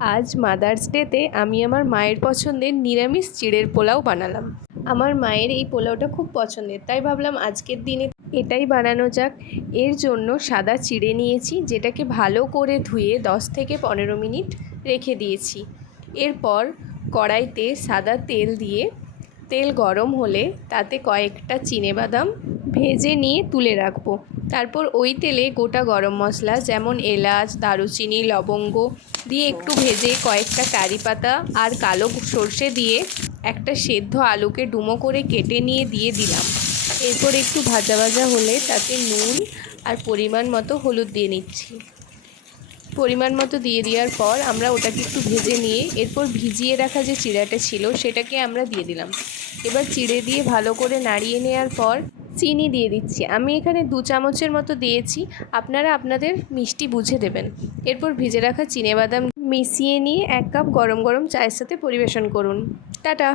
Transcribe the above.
আজ মাদার্স ডেতে আমি আমার মায়ের পছন্দের নিরামিষ চিড়ের পোলাও বানালাম। আমার মায়ের এই পোলাওটা খুব পছন্দের, তাই ভাবলাম আজকের দিনে এটাই বানানো যাক। এর জন্য সাদা চিড়ে নিয়েছি, যেটাকে ভালো করে ধুয়ে 10 থেকে 15 মিনিট রেখে দিয়েছি। এরপর কড়াইতে সাদা তেল দিয়ে তেল গরম হলে তাতে কয়েকটা চিনেবাদাম ভেজে নিয়ে তুলে রাখবো। তারপর ওই তেলে গোটা গরম মশলা যেমন এলাচ, দারুচিনি, লবঙ্গ দিয়ে একটু ভেজে কয়েকটা কারি পাতা আর কালো সর্ষে দিয়ে একটা সেদ্ধ আলুকে ডুমো করে কেটে নিয়ে দিয়ে দিলাম। এরপর একটু ভাজা ভাজা হলে তাতে নুন আর পরিমাণ মতো হলুদ দিয়ে নিচ্ছি। পরিমাণ মতো দিয়ে দেওয়ার পর আমরা ওটাকে একটু ভেজে নিয়ে এরপর ভিজিয়ে রাখা যে চিড়াটা ছিল সেটাকে আমরা দিয়ে দিলাম। এবার চিড়ে দিয়ে ভালো করে নাড়িয়ে নেওয়ার পর চিনি দিয়ে দিচ্ছি। আমি এখানে 2 চামচের মতো দিয়েছি, আপনারা আপনাদের মিষ্টি বুঝে দেবেন। এরপর ভেজে রাখা চিনেবাদাম মিশিয়ে নিয়ে 1 কাপ গরম গরম চায়ের সাথে পরিবেশন করুন। টাটা।